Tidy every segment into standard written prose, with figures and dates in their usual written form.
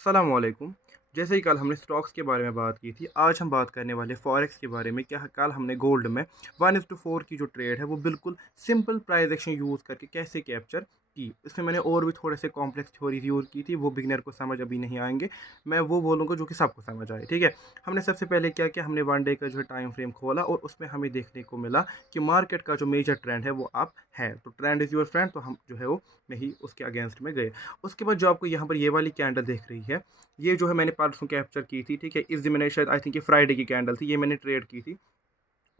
अस्सलाम वालेकुम। जैसे ही कल हमने स्टॉक्स के बारे में बात की थी, आज हम बात करने वाले फॉरेक्स के बारे में। क्या कल हमने गोल्ड में 1:4 की जो ट्रेड है वो बिल्कुल सिंपल प्राइस एक्शन यूज़ करके कैसे कैप्चर की। इसमें मैंने और भी थोड़े से कॉम्प्लेक्स थ्योरीज़ यूज़ की थी, वो बिगिनर को समझ अभी नहीं आएँगे। मैं वो बोलूँगा जो कि सबको समझ आए, ठीक है? हमने सबसे पहले क्या किया, हमने 1 डे का जो है टाइम फ्रेम खोला और उसमें हमें देखने को मिला कि मार्केट का जो मेजर ट्रेंड है वो अप है। तो ट्रेंड इज़ योर फ्रेंड, तो हम जो है वो नहीं उसके अगेंस्ट में गए। उसके बाद जो आपको यहाँ पर ये वाली कैंडल दिख रही है, ये जो है मैंने परसों कैप्चर की थी, ठीक है? इस दिन मैंने शायद आई थिंक ये फ्राइडे की कैंडल थी, ये मैंने ट्रेड की थी।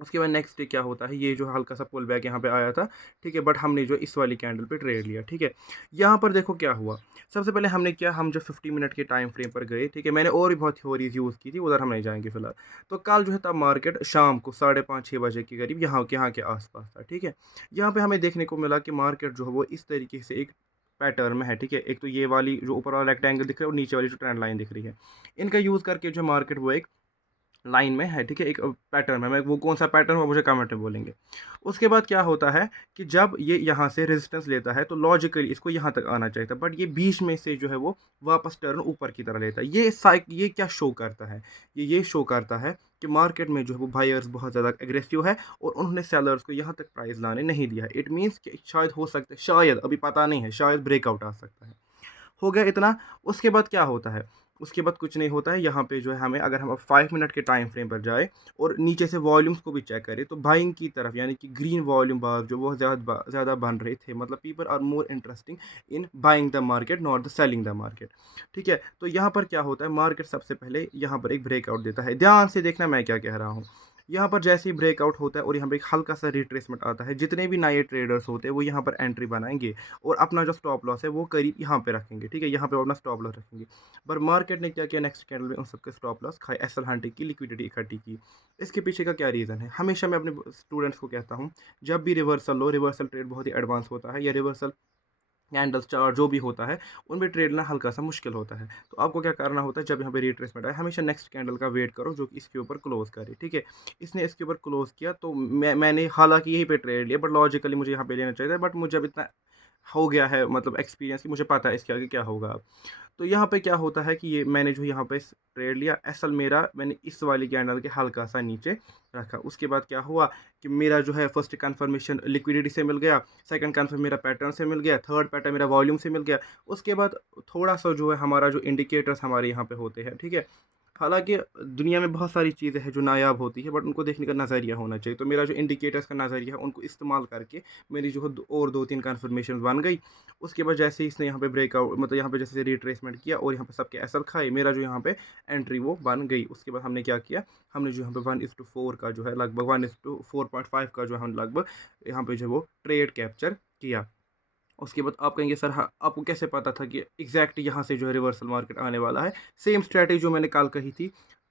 उसके बाद नेक्स्ट डे क्या होता है, ये जो हल्का-सा पुल बैक यहाँ पे आया था, ठीक है? बट हमने जो इस वाली कैंडल पे ट्रेड लिया, ठीक है? यहाँ पर देखो क्या हुआ, सबसे पहले हमने किया, हम जो 50 मिनट के टाइम फ्रेम पर गए, ठीक है? मैंने और भी बहुत थ्योरीज़ यूज़ की थी, उधर हम नहीं जाएँगे फिलहाल। तो कल जो है तब मार्केट शाम को 5:30-6 बजे के करीब यहाँ के आस-पास था, ठीक है? यहाँ पे हमें देखने को मिला कि मार्केट जो है वो इस तरीके से एक पैटर्न में है, ठीक है? एक तो ये वाली जो ऊपर वाला रेक्टेंगल दिख रहा है और नीचे वाली जो ट्रेंड लाइन दिख रही है। इनका यूज़ करके जो मार्केट वो एक लाइन में है, ठीक है? एक पैटर्न है, मैं वो कौन-सा पैटर्न है वो मुझे कमेंट में बोलेंगे। उसके बाद क्या होता है कि जब ये यहाँ से रेजिस्टेंस लेता है तो लॉजिकली इसको यहाँ तक आना चाहिए था, बट ये बीच में से जो है वो वापस टर्न ऊपर की तरह लेता है। ये क्या शो करता है? ये शो करता है कि मार्केट में जो है वो बायर्स बहुत ज़्यादा एग्रेसिव है और उन्होंने सेलर्स को यहाँ तक प्राइस लाने नहीं दिया है। इट मीन्स कि शायद हो सकता है, शायद अभी पता नहीं है, शायद ब्रेकआउट आ सकता है। हो गया इतना। उसके बाद क्या होता है? उसके बाद कुछ नहीं होता है, यहाँ पे जो है हमें, अगर हम अब 5 मिनट के टाइम फ्रेम पर जाएँ और नीचे से वॉल्यूम्स को भी चेक करें, तो बाइंग की तरफ यानी कि ग्रीन वॉल्यूम बार जो बहुत ज़्यादा बन रहे थे, मतलब people are more interesting in buying the market not the selling the market, ठीक है? तो यहाँ पर क्या होता है, मार्केट सबसे पहले यहाँ पर एक ब्रेकआउट देता है। ध्यान से देखना मैं क्या कह रहा हूँ। यहाँ पर जैसे ही ब्रेकआउट होता है और यहाँ पे एक हल्का-सा रिट्रेसमेंट आता है, जितने भी नए ट्रेडर्स होते हैं वो यहाँ पर एंट्री बनाएँगे और अपना जो स्टॉप लॉस है वो करीब यहाँ पे रखेंगे, ठीक है? यहाँ पे वो अपना स्टॉप लॉस रखेंगे। पर मार्केट ने क्या किया, नेक्स्ट कैंडल में उन सबके स्टॉप लॉस खाए, एसएल हंटिंग की, लिक्विडिटी इकट्ठी की। इसके पीछे का क्या रीज़न है? हमेशा मैं अपने स्टूडेंट्स को कहता हूँ, जब भी रिवर्सल लो, रिवर्सल ट्रेड बहुत ही एडवांस होता है, या रिवर्सल कैंडल्स चार्ट जो भी होता है, उनमें ट्रेड लेना हल्का-सा मुश्किल होता है। तो आपको क्या करना होता है, जब यहाँ पे रिट्रेसमेंट आए, हमेशा नेक्स्ट कैंडल का वेट करो जो कि इसके ऊपर क्लोज़ करे, ठीक है? इसने इसके ऊपर क्लोज़ किया तो मैंने हालाँकि यहीं पे ट्रेड लिया, बट लॉजिकली मुझे यहाँ पे लेना चाहिए था, बट मुझे अब इतना हो गया है, मतलब एक्सपीरियंस, कि मुझे पता है इसके आगे क्या होगा अब। तो यहाँ पे क्या होता है कि ये मैंने जो यहाँ पे ट्रेड लिया, असल मेरा मैंने इस वाली कैंडल के हल्का-सा नीचे रखा। उसके बाद क्या हुआ कि मेरा जो है फर्स्ट कन्फर्मेशन लिक्विडिटी से मिल गया, सेकंड कन्फर्म मेरा पैटर्न से मिल गया, थर्ड पैटर्न मेरा वॉल्यूम से मिल गया। उसके बाद थोड़ा-सा जो है हमारा जो इंडिकेटर्स हमारे यहाँ पे होते हैं, ठीक है? हालाँकि दुनिया में बहुत सारी चीज़ें हैं जो नायाब होती है, बट उनको देखने का नज़रिया होना चाहिए। तो मेरा जो इंडिकेटर्स का नज़रिया है उनको इस्तेमाल करके मेरी जो है दो और 2-3 कन्फर्मेशंस बन गई। उसके बाद जैसे ही इसने यहाँ पे ब्रेकआउट, मतलब यहाँ पे जैसे रिट्रेसमेंट किया और यहाँ पे सबके एसएल खाए, मेरा जो यहाँ पे एंट्री वो बन गई। उसके बाद हमने क्या किया, हमने जो यहाँ पे 1:4 का जो है लगभग 1:4.5 का जो है हम लगभग यहाँ पे जो है वो ट्रेड कैप्चर किया। उसके बाद आप कहेंगे सर, हाँ, आपको कैसे पता था कि एग्ज़ैक्ट यहाँ से जो है रिवर्सल मार्केट आने वाला है? सेम स्ट्रैटेजी जो मैंने कल कही थी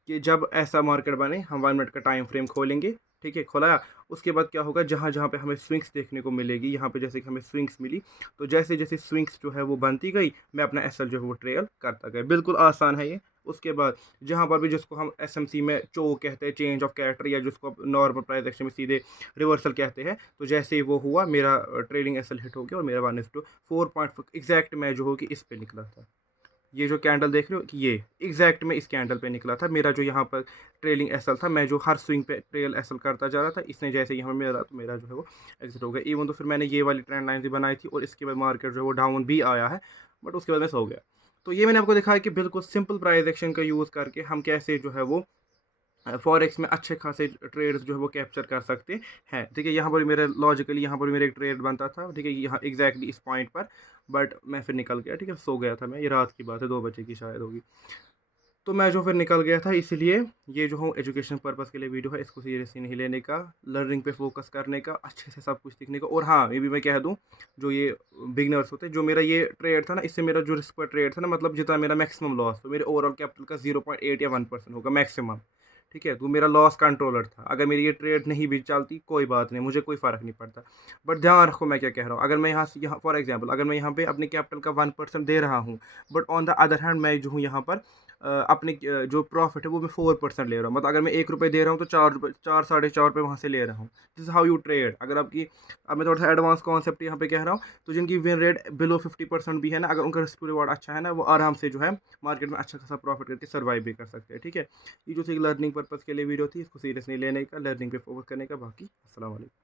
कि जब ऐसा मार्केट बने हम 1 मिनट का टाइम फ्रेम खोलेंगे, ठीक है? खोला, उसके बाद क्या होगा, जहाँ-जहाँ पे हमें स्विंग्स देखने को मिलेगी, यहाँ पे जैसे कि हमें स्विंग्स मिली, तो जैसे-जैसे स्विंग्स जो है वो बनती गई, मैं अपना एसएल जो है वो ट्रेल करता गया। बिल्कुल आसान है ये। उसके बाद जहाँ पर भी, जिसको हम एसएमसी में चो कहते हैं, चेंज ऑफ कैरेक्टर, या जिसको नॉर्मल प्राइस एक्शन में सीधे रिवर्सल कहते हैं, तो जैसे ही वो हुआ, मेरा ट्रेलिंग एसएल हिट हो गया और मेरा 1:4 एग्जैक्ट मैं जो हो कि इस पे निकला था। ये जो कैंडल देख रहे हो कि ये एग्जैक्ट में इस कैंडल पे निकला था। मेरा जो यहाँ पर ट्रेलिंग एसएल था, मैं जो हर स्विंग पे ट्रेल एसएल करता जा रहा था, इसने जैसे ही यहाँ मेरा, तो मेरा जो है वो एग्जिट हो गया। इवन तो फिर मैंने ये वाली ट्रेंड लाइन भी बनाई थी और इसके बाद मार्केट जो है वो डाउन भी आया है, बट उसके बाद मैं सो गया। तो ये मैंने आपको दिखाया कि बिल्कुल सिंपल प्राइस एक्शन का यूज़ करके हम कैसे जो है वो फॉरेक्स में अच्छे खासे ट्रेड्स जो है वो कैप्चर कर सकते हैं। ठीक है, यहाँ पर मेरा लॉजिकली यहाँ पर मेरा एक ट्रेड बनता था, ठीक है, यहाँ एग्जैक्टली इस पॉइंट पर, बट मैं फिर निकल गया, ठीक है, सो गया था मैं, ये रात की बात है, 2 बजे की शायद होगी। तो मैं जो फिर निकल गया था, इसलिए ये जो हूँ एजुकेशन पर्पज़ के लिए वीडियो है, इसको सीरियसली नहीं लेने का, लर्निंग पे फोकस करने का, अच्छे से सब कुछ सीखने का। और हाँ, ये भी मैं कह दूँ, जो ये बिगिनर्स होते हैं, जो मेरा ये ट्रेड था ना, इससे मेरा जो रिस्क पर ट्रेड था ना, मतलब जितना मेरा मैक्सिमम लॉस, तो मेरे ओवरऑल कैपिटल का 0.8 या 1% होगा मैक्सिमम, ठीक है, तो मेरा लॉस कंट्रोलर था। अगर मेरी ये ट्रेड नहीं भी चलती कोई बात नहीं, मुझे कोई फ़र्क नहीं पड़ता। बट ध्यान रखो मैं क्या कह रहा हूँ, अगर मैं यहाँ फॉर एग्जांपल अगर मैं यहाँ पे अपने कैपिटल का 1% दे रहा हूँ, but on the other hand मैं जो हूँ यहाँ पर अपने जो प्रॉफिट है वो मैं 4% ले रहा हूँ। मतलब अगर मैं ₹1 दे रहा हूँ तो ₹4 4 साढ़े 4 रुपये वहाँ से ले रहा हूँ। This is how you trade. अगर आपकी अब मैं थोड़ा सा एडवांस कॉन्सेप्ट यहाँ पे कह रहा हूँ, तो जिनकी विन रेट बिलो 50% भी है ना, अगर उनका रिस्क रिवॉर्ड अच्छा है ना, वो आराम से जो है मार्केट में अच्छा खासा प्रॉफिट करके सर्वाइव भी कर सकते हैं। ठीक है, ये जो थी लर्निंग पर्पज़ के लिए वीडियो थी, इसको सीरियस नहीं लेने का, लर्निंग पे फोकस करने का। बाकी अस्सलाम वालेकुम।